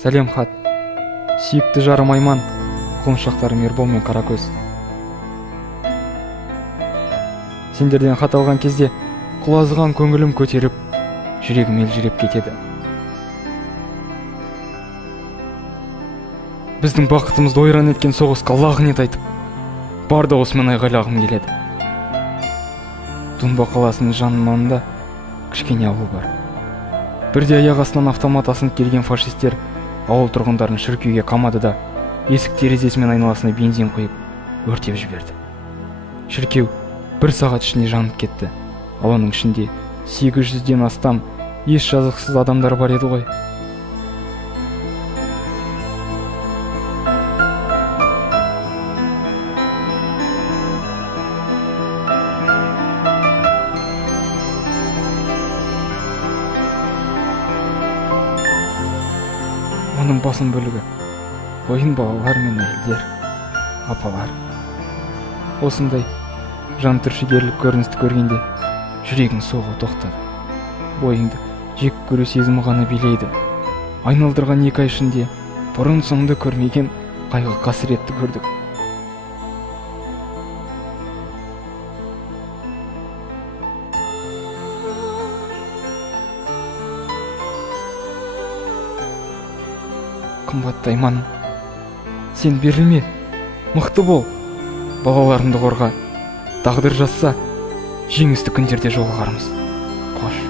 Сәлем хат. Сүйікті жарым Айман, құлыншақтарым Ербол мен Қаракөз. Сендерден хат алған кезде құлазыған көңілім көтеріп, жүрегім елжіреп кетеді. Біздің бақытымызды ойран еткен соғысқа лағнет айтып, барда осымен айғайлағым келеді. Думба қаласының жанының маңында кішкене ауыл бар. Бірде аяқ астынан автомат асынып келген фашистер ауыл тұрғындарын шіркеуге қамады да, есік терезесімен айналасына бензин құйып өртеп жіберді. Шіркеу 1 сағат ішінде жанып кетті. Ал оның ішінде 800-ден астам еш жазықсыз адамдар бар еді ғой. Оның басым бөлігі ойын балалар мен әйелдер, апалар. Осындай жан түршігерлік көріністі көргенде жүрегің соғу тоқтады. Бойыңды жек көру сезімі ғана билейді. Айналдырған 2 ай ішінде бұрын соңды көрмеген қайғы қасіретті көрдік. Қымбатты Айманым, сен берілме, мықты бол, балаларыңды қорға. Тағдыр жазса, жеңісті күндерде жолығармыз. Қош.